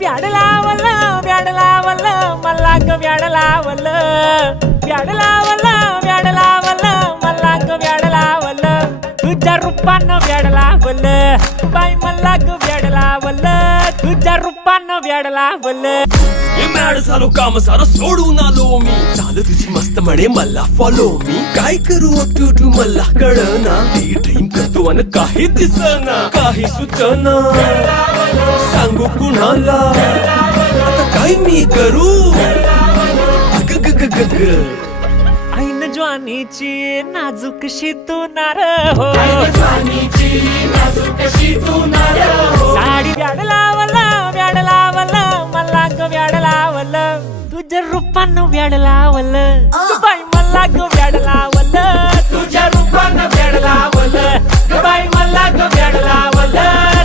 व्याड लावलं व्याड लावलं मला ग व्याड लावलं व्याड लावलं व्याड लावलं मला ग व्याड लावलं तुझ्या रूपानं व्याड लावलं बाई मला ग व्याड लावलं तुझ्या रूपानं व्याड लावलं मॅड झालो काम सारं सोडून आलो मी चाल तुझी मस्त म्हणे मला फॉलो मी काय करू टू मला कळना ती ड्रीम करतो आणि काही दिसना काही सुचना सांगू कुणाला आता काय मी करू ऐन ज्वानीची नाजूकशी तू नार हो साडी व्याड लावलं व्याड लावलं मला ग व्याड लावलं तुझ्या रूपानं व्याड लावलं बाई मला ग व्याड लावलं तुझ्या रूपानं व्याड लावलं बाई मला ग व्याड लावलं